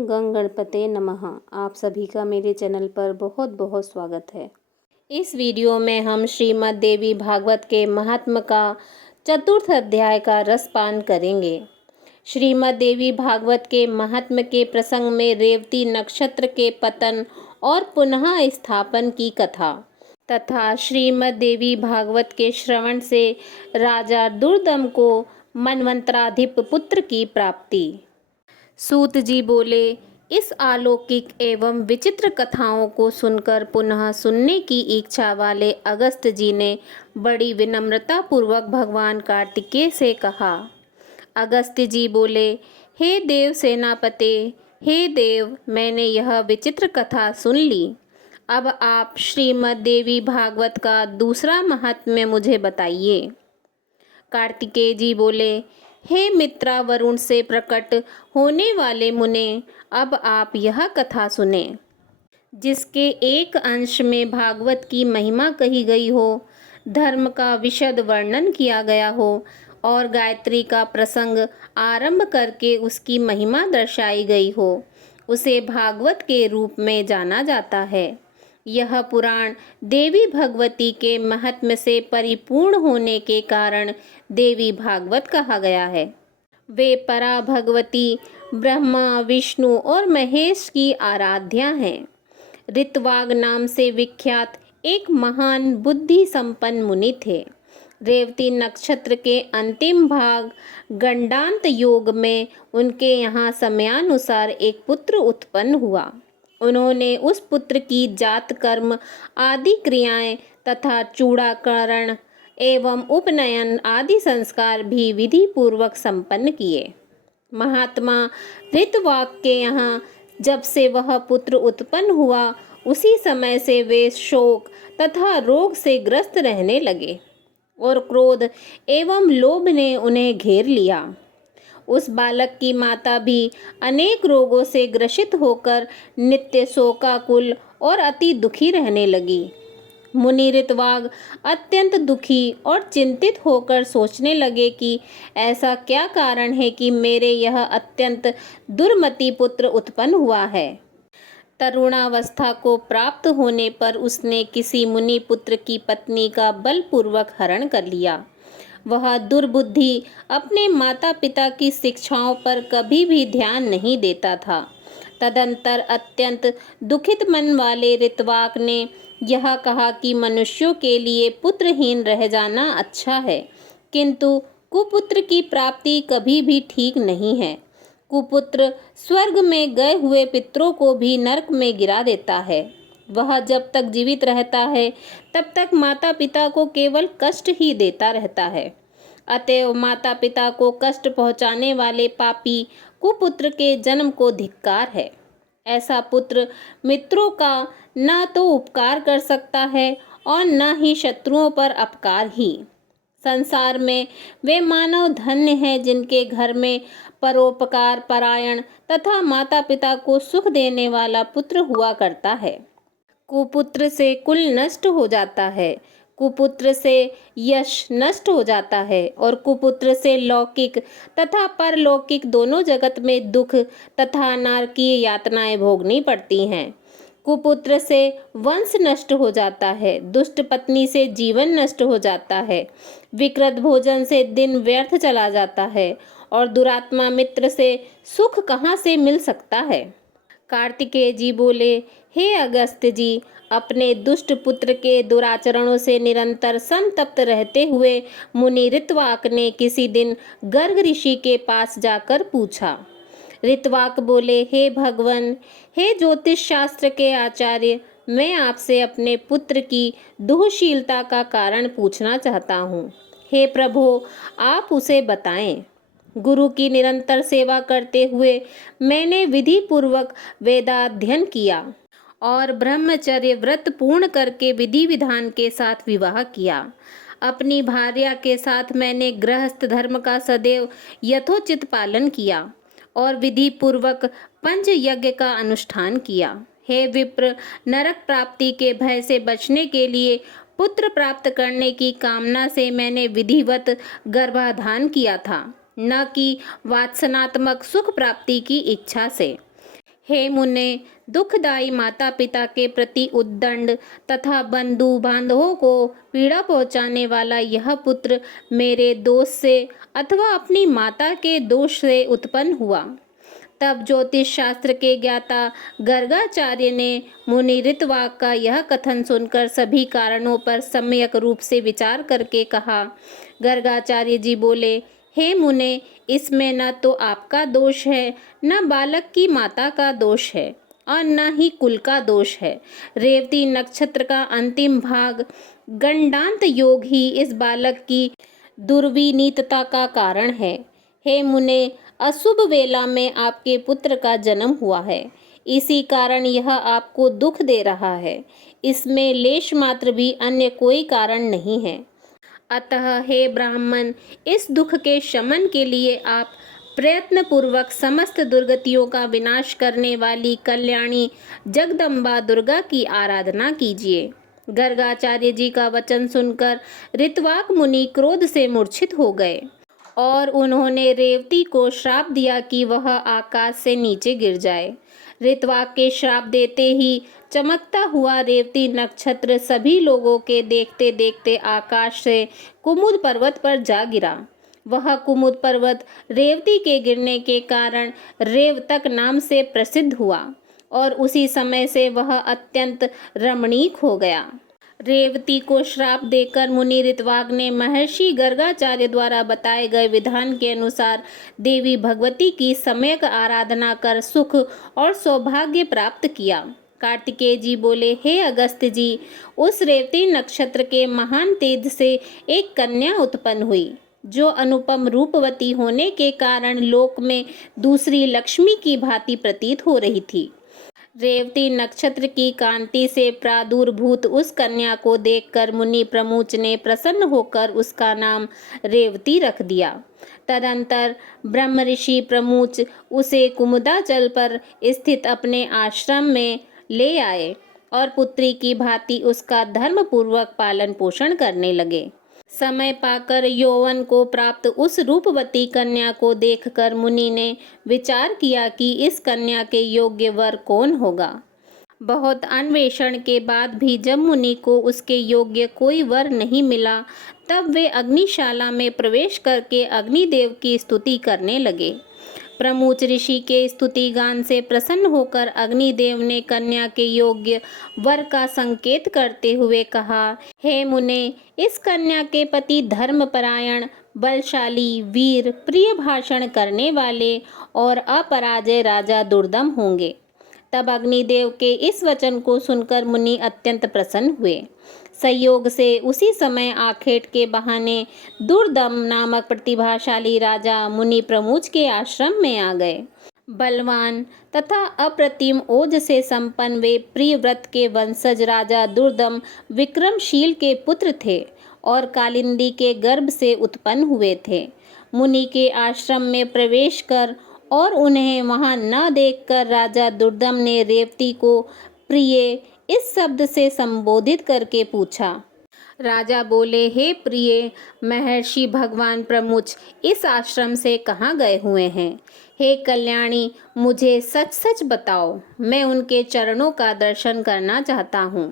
गं गणपते नमः। आप सभी का मेरे चैनल पर बहुत बहुत स्वागत है। इस वीडियो में हम श्रीमद् देवी भागवत के महात्म्य का चतुर्थ अध्याय का रसपान करेंगे। श्रीमद् देवी भागवत के महात्म्य के प्रसंग में रेवती नक्षत्र के पतन और पुनः स्थापन की कथा तथा श्रीमद् देवी भागवत के श्रवण से राजा दुर्दम को मनवंतराधिप पुत्र की प्राप्ति। सूत जी बोले, इस अलौकिक एवं विचित्र कथाओं को सुनकर पुनः सुनने की इच्छा वाले अगस्त जी ने बड़ी विनम्रता पूर्वक भगवान कार्तिकेय से कहा। अगस्त जी बोले, हे देव सेनापते, हे देव, मैंने यह विचित्र कथा सुन ली। अब आप श्रीमद् देवी भागवत का दूसरा महात्म्य मुझे बताइए। कार्तिकेय जी बोले, हे मित्रा वरुण से प्रकट होने वाले मुने, अब आप यह कथा सुने, जिसके एक अंश में भागवत की महिमा कही गई हो, धर्म का विशद वर्णन किया गया हो और गायत्री का प्रसंग आरंभ करके उसकी महिमा दर्शाई गई हो, उसे भागवत के रूप में जाना जाता है। यह पुराण देवी भगवती के महात्म्य से परिपूर्ण होने के कारण देवी भागवत कहा गया है। वे परा भगवती ब्रह्मा, विष्णु और महेश की आराध्या हैं। ऋत्वाग नाम से विख्यात एक महान बुद्धि संपन्न मुनि थे। रेवती नक्षत्र के अंतिम भाग गंडांत योग में उनके यहाँ समयानुसार एक पुत्र उत्पन्न हुआ। उन्होंने उस पुत्र की जात कर्म आदि क्रियाएं तथा चूड़ाकरण एवं उपनयन आदि संस्कार भी विधि पूर्वक संपन्न किए। महात्मा ऋतवाक के यहाँ जब से वह पुत्र उत्पन्न हुआ, उसी समय से वे शोक तथा रोग से ग्रस्त रहने लगे और क्रोध एवं लोभ ने उन्हें घेर लिया। उस बालक की माता भी अनेक रोगों से ग्रसित होकर नित्य शोकाकुल और अति दुखी रहने लगी। मुनि ऋतवाग अत्यंत दुखी और चिंतित होकर सोचने लगे कि ऐसा क्या कारण है कि मेरे यह अत्यंत दुर्मति पुत्र उत्पन्न हुआ है। तरुणावस्था को प्राप्त होने पर उसने किसी मुनि पुत्र की पत्नी का बलपूर्वक हरण कर लिया। वह दुर्बुद्धि अपने माता पिता की शिक्षाओं पर कभी भी ध्यान नहीं देता था। तदंतर अत्यंत दुखित मन वाले ऋतवाक ने यह कहा कि मनुष्यों के लिए पुत्रहीन रह जाना अच्छा है, किंतु कुपुत्र की प्राप्ति कभी भी ठीक नहीं है। कुपुत्र स्वर्ग में गए हुए पितरों को भी नरक में गिरा देता है। वह जब तक जीवित रहता है तब तक माता पिता को केवल कष्ट ही देता रहता है। अतएव माता पिता को कष्ट पहुँचाने वाले पापी कुपुत्र के जन्म को धिक्कार है। ऐसा पुत्र मित्रों का न तो उपकार कर सकता है और न ही शत्रुओं पर अपकार ही। संसार में वे मानव धन्य हैं जिनके घर में परोपकार परायण तथा माता पिता को सुख देने वाला पुत्र हुआ करता है। कुपुत्र से कुल नष्ट हो जाता है, कुपुत्र से यश नष्ट हो जाता है और कुपुत्र से लौकिक तथा परलौकिक दोनों जगत में दुख तथा नरकीय यातनाएं भोगनी पड़ती हैं। कुपुत्र से वंश नष्ट हो जाता है, दुष्ट पत्नी से जीवन नष्ट हो जाता है, विकृत भोजन से दिन व्यर्थ चला जाता है और दुरात्मा मित्र से सुख कहाँ से मिल सकता है। कार्तिकेय जी बोले, हे अगस्त्य जी, अपने दुष्ट पुत्र के दुराचरणों से निरंतर संतप्त रहते हुए मुनि ऋतवाक ने किसी दिन गर्ग ऋषि के पास जाकर पूछा। ऋतवाक बोले, हे भगवान, हे ज्योतिष शास्त्र के आचार्य, मैं आपसे अपने पुत्र की दुहशीलता का कारण पूछना चाहता हूँ। हे प्रभु, आप उसे बताएं। गुरु की निरंतर सेवा करते हुए मैंने विधि पूर्वक वेदाध्ययन किया और ब्रह्मचर्य व्रत पूर्ण करके विधि विधान के साथ विवाह किया। अपनी भार्या के साथ मैंने गृहस्थ धर्म का सदैव यथोचित पालन किया और विधि पूर्वक पंच यज्ञ का अनुष्ठान किया। हे विप्र, नरक प्राप्ति के भय से बचने के लिए पुत्र प्राप्त करने की कामना से मैंने विधिवत गर्भाधान किया था, न कि वात्सनात्मक सुख प्राप्ति की इच्छा से। हे मुने, दुखदाई माता पिता के प्रति उद्दंड तथा बंधु बांधवों को पीड़ा पहुंचाने वाला यह पुत्र मेरे दोष से अथवा अपनी माता के दोष से उत्पन्न हुआ। तब ज्योतिष शास्त्र के ज्ञाता गर्गाचार्य ने मुनि ऋतवाक का यह कथन सुनकर सभी कारणों पर सम्यक रूप से विचार करके कहा। गर्गाचार्य जी बोले, हे मुने, इसमें न तो आपका दोष है, न बालक की माता का दोष है और न ही कुल का दोष है। रेवती नक्षत्र का अंतिम भाग गंडांत योग ही इस बालक की दुर्विनीतता का कारण है। हे मुने, अशुभ वेला में आपके पुत्र का जन्म हुआ है, इसी कारण यह आपको दुख दे रहा है। इसमें लेश मात्र भी अन्य कोई कारण नहीं है। अतः हे ब्राह्मण, इस दुख के शमन के लिए आप प्रयत्न पूर्वक समस्त दुर्गतियों का विनाश करने वाली कल्याणी जगदम्बा दुर्गा की आराधना कीजिए। गर्गाचार्य जी का वचन सुनकर ऋतवाक मुनि क्रोध से मूर्छित हो गए और उन्होंने रेवती को श्राप दिया कि वह आकाश से नीचे गिर जाए। ऋतवाक के श्राप देते ही चमकता हुआ रेवती नक्षत्र सभी लोगों के देखते देखते आकाश से कुमुद पर्वत पर जा गिरा। वह कुमुद पर्वत रेवती के गिरने के कारण रेवतक नाम से प्रसिद्ध हुआ और उसी समय से वह अत्यंत रमणीक हो गया। रेवती को श्राप देकर मुनि ऋतवाक ने महर्षि गर्गाचार्य द्वारा बताए गए विधान के अनुसार देवी भगवती की सम्यक आराधना कर सुख और सौभाग्य प्राप्त किया। कार्तिकेय जी बोले, हे अगस्त्य जी, उस रेवती नक्षत्र के महान तेज से एक कन्या उत्पन्न हुई, जो अनुपम रूपवती होने के कारण लोक में दूसरी लक्ष्मी की भांति प्रतीत हो रही थी। रेवती नक्षत्र की कांति से प्रादुर्भूत उस कन्या को देखकर मुनि प्रमुच ने प्रसन्न होकर उसका नाम रेवती रख दिया। तदंतर ब्रह्म ऋषि प्रमुच उसे कुमुदाचल पर स्थित अपने आश्रम में ले आए और पुत्री की भांति उसका धर्मपूर्वक पालन पोषण करने लगे। समय पाकर यौवन को प्राप्त उस रूपवती कन्या को देखकर मुनि ने विचार किया कि इस कन्या के योग्य वर कौन होगा। बहुत अन्वेषण के बाद भी जब मुनि को उसके योग्य कोई वर नहीं मिला, तब वे अग्निशाला में प्रवेश करके अग्निदेव की स्तुति करने लगे। प्रमुच ऋषि के स्तुति गान से प्रसन्न होकर अग्निदेव ने कन्या के योग्य वर का संकेत करते हुए कहा, हे मुने, इस कन्या के पति धर्मपरायण, बलशाली, वीर, प्रिय भाषण करने वाले और अपराजय राजा दुर्दम होंगे। तब अग्निदेव के इस वचन को सुनकर मुनि अत्यंत प्रसन्न हुए। संयोग से उसी समय आखेट के बहाने दुर्दम नामक प्रतिभाशाली राजा मुनि प्रमुच के आश्रम में आ गए। बलवान तथा अप्रतिम ओज से संपन्न वे प्रियव्रत के वंशज राजा दुर्दम विक्रमशील के पुत्र थे और कालिंदी के गर्भ से उत्पन्न हुए थे। मुनि के आश्रम में प्रवेश कर और उन्हें वहां न देखकर राजा दुर्दम ने रेवती को प्रिय इस शब्द से संबोधित करके पूछा। राजा बोले, हे प्रिय, महर्षि भगवान प्रमुच इस आश्रम से कहाँ गए हुए हैं? हे कल्याणी, मुझे सच सच बताओ, मैं उनके चरणों का दर्शन करना चाहता हूँ।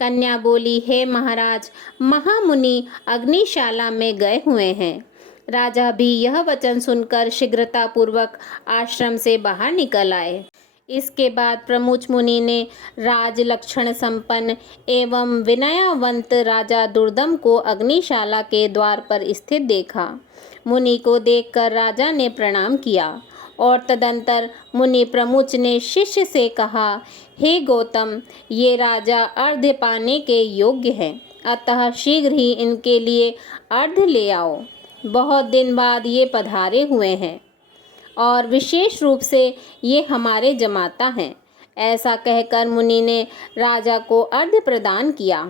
कन्या बोली, हे महाराज, महामुनि अग्निशाला में गए हुए हैं। राजा भी यह वचन सुनकर शीघ्रतापूर्वक आश्रम से बाहर निकल आए। इसके बाद प्रमुच मुनि ने राज लक्षण संपन्न एवं विनयवंत राजा दुर्दम को अग्निशाला के द्वार पर स्थित देखा। मुनि को देखकर राजा ने प्रणाम किया और तदंतर मुनि प्रमुच ने शिष्य से कहा, हे गौतम, ये राजा अर्घ्य पाने के योग्य हैं, अतः शीघ्र ही इनके लिए अर्घ्य ले आओ। बहुत दिन बाद ये पधारे हुए हैं और विशेष रूप से ये हमारे जमाता हैं। ऐसा कहकर मुनि ने राजा को अर्घ्य प्रदान किया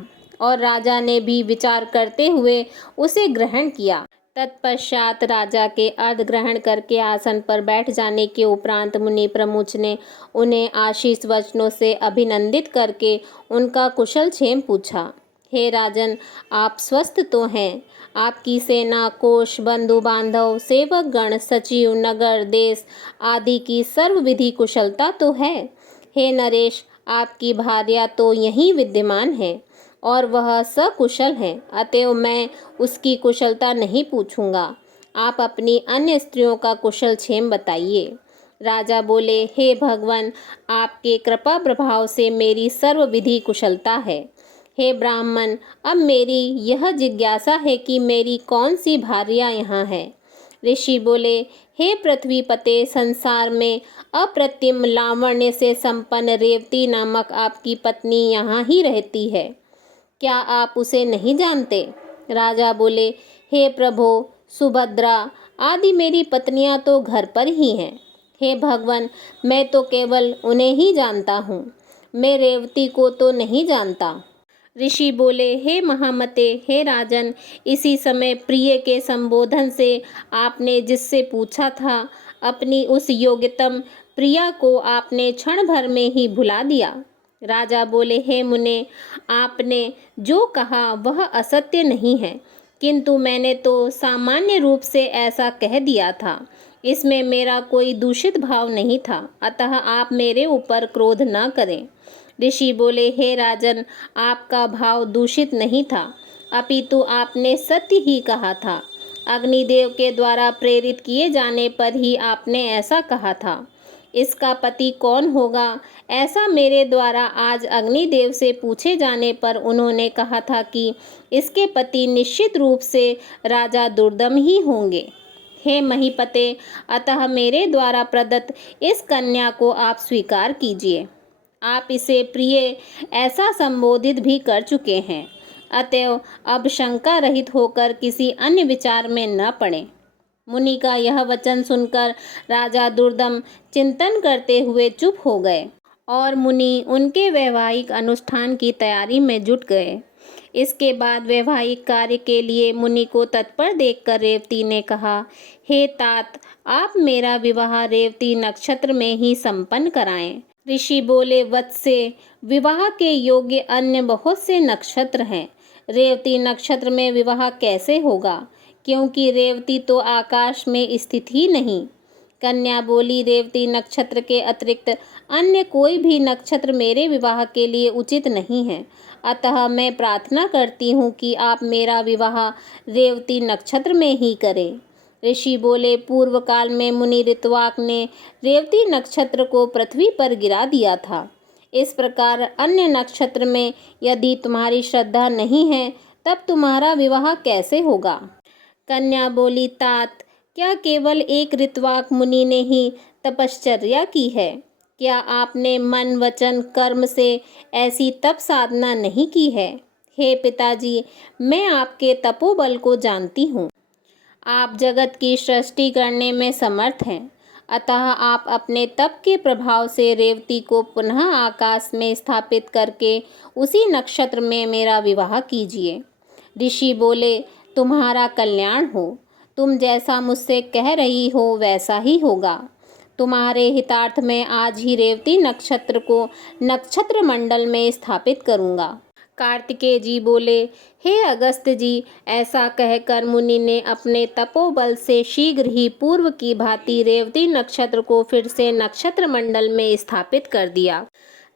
और राजा ने भी विचार करते हुए उसे ग्रहण किया। तत्पश्चात राजा के अर्घ्य ग्रहण करके आसन पर बैठ जाने के उपरांत मुनि प्रमुच ने उन्हें आशीष वचनों से अभिनंदित करके उनका कुशल क्षेम पूछा। हे राजन, आप स्वस्थ तो हैं? आपकी सेना, कोष, बंधु बांधव, सेवक गण, सचिव, नगर, देश आदि की सर्वविधि कुशलता तो है। हे नरेश, आपकी भार्या तो यहीं विद्यमान है और वह सकुशल है, अतएव मैं उसकी कुशलता नहीं पूछूंगा। आप अपनी अन्य स्त्रियों का कुशल क्षेम बताइए। राजा बोले, हे भगवान, आपके कृपा प्रभाव से मेरी सर्वविधि कुशलता है। हे ब्राह्मण, अब मेरी यह जिज्ञासा है कि मेरी कौन सी भार्या यहाँ है। ऋषि बोले, हे पृथ्वीपते, संसार में अप्रतिम लावण्य से संपन्न रेवती नामक आपकी पत्नी यहाँ ही रहती है। क्या आप उसे नहीं जानते? राजा बोले, हे प्रभो, सुभद्रा आदि मेरी पत्नियां तो घर पर ही हैं। हे भगवान, मैं तो केवल उन्हें ही जानता हूँ, मैं रेवती को तो नहीं जानता। ऋषि बोले, हे महामते, हे राजन, इसी समय प्रिय के संबोधन से आपने जिससे पूछा था, अपनी उस योग्यतम प्रिया को आपने क्षण भर में ही भुला दिया। राजा बोले, हे मुने, आपने जो कहा वह असत्य नहीं है, किंतु मैंने तो सामान्य रूप से ऐसा कह दिया था। इसमें मेरा कोई दूषित भाव नहीं था, अतः आप मेरे ऊपर क्रोध न करें। ऋषि बोले, हे राजन, आपका भाव दूषित नहीं था, अपितु आपने सत्य ही कहा था। अग्निदेव के द्वारा प्रेरित किए जाने पर ही आपने ऐसा कहा था। इसका पति कौन होगा, ऐसा मेरे द्वारा आज अग्निदेव से पूछे जाने पर उन्होंने कहा था कि इसके पति निश्चित रूप से राजा दुर्दम ही होंगे। हे महीपते, अतः मेरे द्वारा प्रदत्त इस कन्या को आप स्वीकार कीजिए। आप इसे प्रिय ऐसा संबोधित भी कर चुके हैं, अतएव अब शंका रहित होकर किसी अन्य विचार में न पड़े। मुनि का यह वचन सुनकर राजा दुर्दम चिंतन करते हुए चुप हो गए और मुनि उनके वैवाहिक अनुष्ठान की तैयारी में जुट गए। इसके बाद वैवाहिक कार्य के लिए मुनि को तत्पर देखकर रेवती ने कहा, हे तात, आप मेरा विवाह रेवती नक्षत्र में ही संपन्न कराएं। ऋषि बोले, वत्से, विवाह के योग्य अन्य बहुत से नक्षत्र हैं, रेवती नक्षत्र में विवाह कैसे होगा, क्योंकि रेवती तो आकाश में स्थित ही नहीं। कन्या बोली, रेवती नक्षत्र के अतिरिक्त अन्य कोई भी नक्षत्र मेरे विवाह के लिए उचित नहीं है, अतः मैं प्रार्थना करती हूँ कि आप मेरा विवाह रेवती नक्षत्र में ही करें। ऋषि बोले, पूर्व काल में मुनि ऋत्वाक ने रेवती नक्षत्र को पृथ्वी पर गिरा दिया था। इस प्रकार अन्य नक्षत्र में यदि तुम्हारी श्रद्धा नहीं है, तब तुम्हारा विवाह कैसे होगा? कन्या बोली, तात, क्या केवल एक ऋत्वाक मुनि ने ही तपश्चर्या की है? क्या आपने मन, वचन, कर्म से ऐसी तप साधना नहीं की है? हे पिताजी, मैं आपके तपोबल को जानती हूँ। आप जगत की सृष्टि करने में समर्थ हैं, अतः आप अपने तप के प्रभाव से रेवती को पुनः आकाश में स्थापित करके उसी नक्षत्र में मेरा विवाह कीजिए। ऋषि बोले, तुम्हारा कल्याण हो, तुम जैसा मुझसे कह रही हो वैसा ही होगा। तुम्हारे हितार्थ में आज ही रेवती नक्षत्र को नक्षत्र मंडल में स्थापित करूँगा। कार्तिकेय जी बोले, हे अगस्त्य जी, ऐसा कहकर मुनि ने अपने तपोबल से शीघ्र ही पूर्व की भांति रेवती नक्षत्र को फिर से नक्षत्र मंडल में स्थापित कर दिया।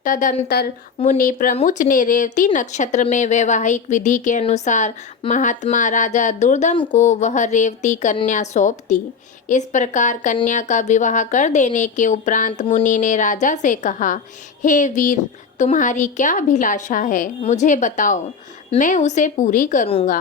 तदंतर मुनि प्रमुच ने रेवती नक्षत्र में वैवाहिक विधि के अनुसार महात्मा राजा दुर्दम को वह रेवती कन्या सौंप दी। इस प्रकार कन्या का विवाह कर देने के उपरांत मुनि ने राजा से कहा, हे वीर, तुम्हारी क्या अभिलाषा है, मुझे बताओ, मैं उसे पूरी करूँगा।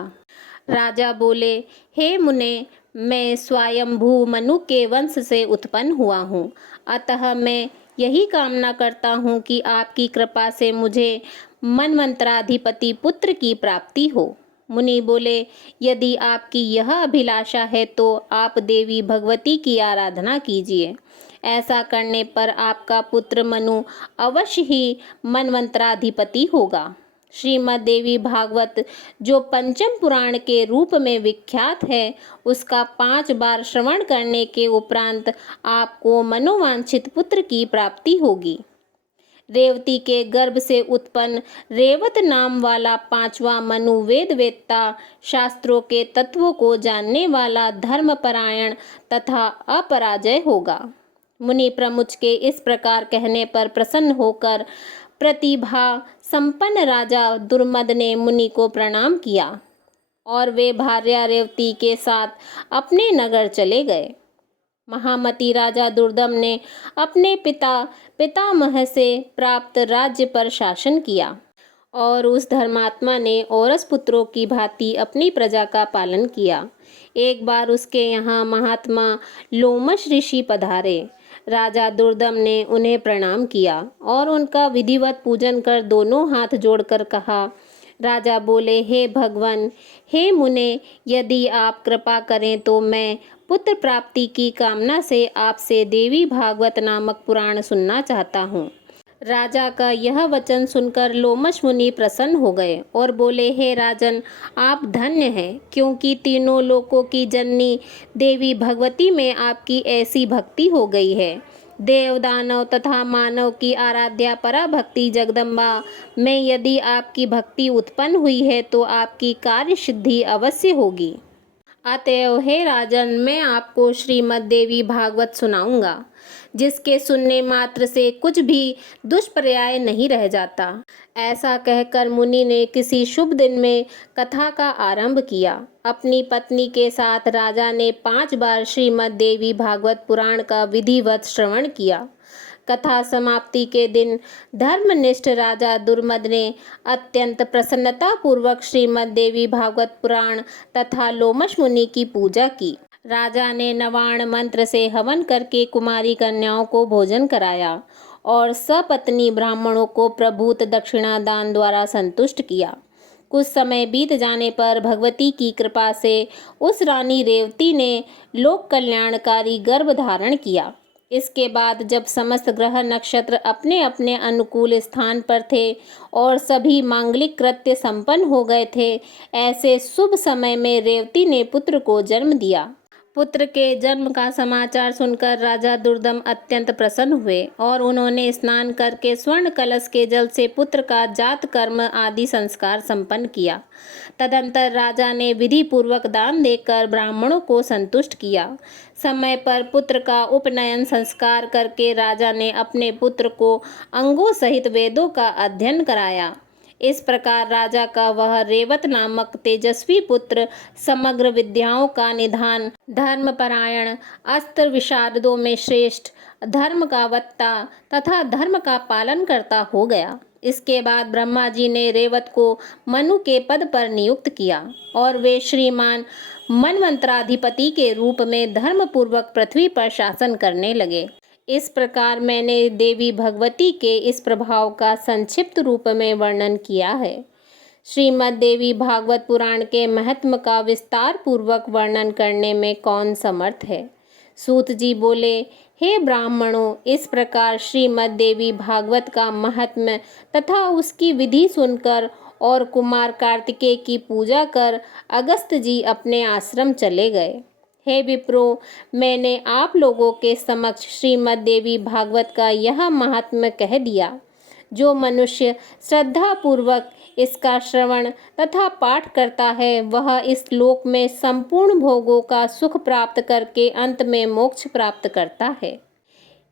राजा बोले, हे मुने, मैं स्वयंभू मनु के वंश से उत्पन्न हुआ हूँ, अतः मैं यही कामना करता हूँ कि आपकी कृपा से मुझे मनमंत्राधिपति पुत्र की प्राप्ति हो। मुनि बोले, यदि आपकी यह अभिलाषा है तो आप देवी भगवती की आराधना कीजिए। ऐसा करने पर आपका पुत्र मनु अवश्य ही मनमंत्राधिपति होगा। श्रीमद् देवी भागवत जो पंचम पुराण के रूप में विख्यात है, उसका 5 बार श्रवण करने के उपरांत आपको मनोवांछित पुत्र की प्राप्ति होगी। रेवती के गर्भ से उत्पन्न रेवत नाम वाला पांचवा मनु वेद वेत्ता, शास्त्रों के तत्वों को जानने वाला धर्मपरायण तथा अपराजय होगा। मुनि प्रमुच के इस प्रकार कहने पर प्रसन्न होकर प्रतिभा संपन्न राजा दुर्मद ने मुनि को प्रणाम किया और वे भार्या रेवती के साथ अपने नगर चले गए। महामती राजा दुर्दम ने अपने पितामह से प्राप्त राज्य पर शासन किया और उस धर्मात्मा ने औरस पुत्रों की भांति अपनी प्रजा का पालन किया। एक बार उसके यहाँ महात्मा लोमश ऋषि पधारे। राजा दुर्दम ने उन्हें प्रणाम किया और उनका विधिवत पूजन कर दोनों हाथ जोड़कर कहा। राजा बोले, हे भगवान, हे मुने, यदि आप कृपा करें तो मैं पुत्र प्राप्ति की कामना से आपसे देवी भागवत नामक पुराण सुनना चाहता हूँ। राजा का यह वचन सुनकर लोमश मुनि प्रसन्न हो गए और बोले, हे राजन, आप धन्य हैं, क्योंकि तीनों लोकों की जननी देवी भगवती में आपकी ऐसी भक्ति हो गई है। देव दानव तथा मानव की आराध्या पराभक्ति जगदम्बा में यदि आपकी भक्ति उत्पन्न हुई है तो आपकी कार्य सिद्धि अवश्य होगी। अतएव हे राजन, मैं आपको श्रीमद् देवी भागवत सुनाऊंगा, जिसके सुनने मात्र से कुछ भी दुष्पर्याय नहीं रह जाता। ऐसा कहकर मुनि ने किसी शुभ दिन में कथा का आरंभ किया। अपनी पत्नी के साथ राजा ने 5 बार श्रीमद् देवी भागवत पुराण का विधिवत श्रवण किया। कथा समाप्ति के दिन धर्मनिष्ठ राजा दुर्मद ने अत्यंत प्रसन्नता पूर्वक श्रीमद् देवी भागवत पुराण तथा लोमश मुनि की पूजा की। राजा ने नवाण मंत्र से हवन करके कुमारी कन्याओं को भोजन कराया और सपत्नी ब्राह्मणों को प्रभूत दक्षिणा दान द्वारा संतुष्ट किया। कुछ समय बीत जाने पर भगवती की कृपा से उस रानी रेवती ने लोक कल्याणकारी गर्भ धारण किया। इसके बाद जब समस्त ग्रह नक्षत्र अपने अपने अनुकूल स्थान पर थे और सभी मांगलिक कृत्य संपन्न हो गए थे, ऐसे शुभ समय में रेवती ने पुत्र को जन्म दिया। पुत्र के जन्म का समाचार सुनकर राजा दुर्दम अत्यंत प्रसन्न हुए और उन्होंने स्नान करके स्वर्ण कलश के जल से पुत्र का जात कर्म आदि संस्कार संपन्न किया। तदंतर राजा ने विधि पूर्वक दान देकर ब्राह्मणों को संतुष्ट किया। समय पर पुत्र का उपनयन संस्कार करके राजा ने अपने पुत्र को अंगों सहित वेदों का अध्ययन कराया। इस प्रकार राजा का वह रेवत नामक तेजस्वी पुत्र समग्र विद्याओं का निधान, धर्मपरायण, अस्त्र विशारदों में श्रेष्ठ, धर्म का वक्ता तथा धर्म का पालन करता हो गया। इसके बाद ब्रह्मा जी ने रेवत को मनु के पद पर नियुक्त किया और वे श्रीमान मनवंतराधिपति के रूप में धर्मपूर्वक पृथ्वी पर शासन करने लगे। इस प्रकार मैंने देवी भगवती के इस प्रभाव का संक्षिप्त रूप में वर्णन किया है। श्रीमद् देवी भागवत पुराण के महत्व का विस्तार पूर्वक वर्णन करने में कौन समर्थ है। सूत जी बोले, हे ब्राह्मणों, इस प्रकार श्रीमद् देवी भागवत का महात्म्य तथा उसकी विधि सुनकर और कुमार कार्तिकेय की पूजा कर अगस्त जी अपने आश्रम चले गए। हे विप्रो, मैंने आप लोगों के समक्ष श्रीमद् देवी भागवत का यह महात्म्य कह दिया। जो मनुष्य श्रद्धा पूर्वक इसका श्रवण तथा पाठ करता है, वह इस लोक में संपूर्ण भोगों का सुख प्राप्त करके अंत में मोक्ष प्राप्त करता है।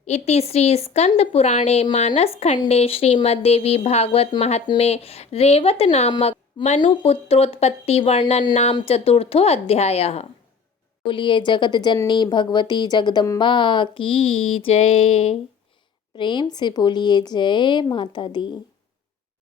इति श्री स्कंद पुराणे मानस खंडे श्रीमद् देवी भागवत महात्म्ये रेवत नामक मनुपुत्रोत्पत्ति वर्णन नाम चतुर्थो अध्यायः। बोलिए जगत जननी भगवती जगदम्बा की जय। प्रेम से बोलिए जय माता दी।